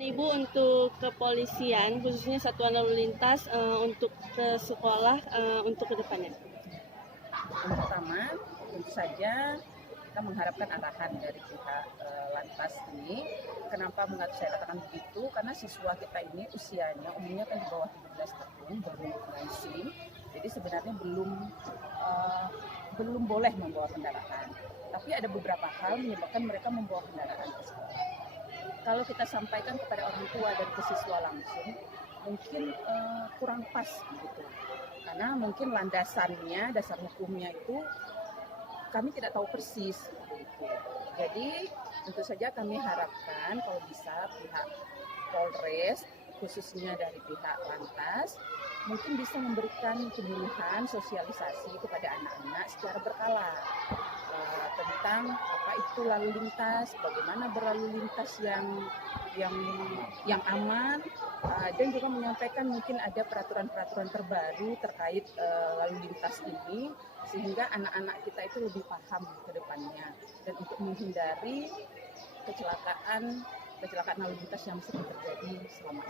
Ibu untuk kepolisian, khususnya satuan lalu lintas untuk ke sekolah untuk kedepannya. Yang pertama, tentu saja kita mengharapkan arahan dari pihak Lantas ini. Kenapa saya katakan begitu? Karena siswa kita ini usianya umumnya kan di bawah 17 tahun, baru mulai SIM. Jadi sebenarnya belum boleh membawa kendaraan. Tapi ada beberapa hal menyebabkan mereka membawa kendaraan ke sekolah. Kalau kita sampaikan kepada orang tua dan ke siswa langsung, mungkin kurang pas begitu. Karena mungkin landasannya, dasar hukumnya itu kami tidak tahu persis. Begitu. Jadi tentu saja kami harapkan kalau bisa pihak Polres, khususnya dari pihak Lantas, mungkin bisa memberikan penyuluhan sosialisasi kepada anak-anak secara berkala tentang apa itu lalu lintas, bagaimana berlalu lintas yang aman, dan juga menyampaikan mungkin ada peraturan-peraturan terbaru terkait lalu lintas ini sehingga anak-anak kita itu lebih paham ke depannya dan untuk menghindari kecelakaan lalu lintas yang sering terjadi selama ini.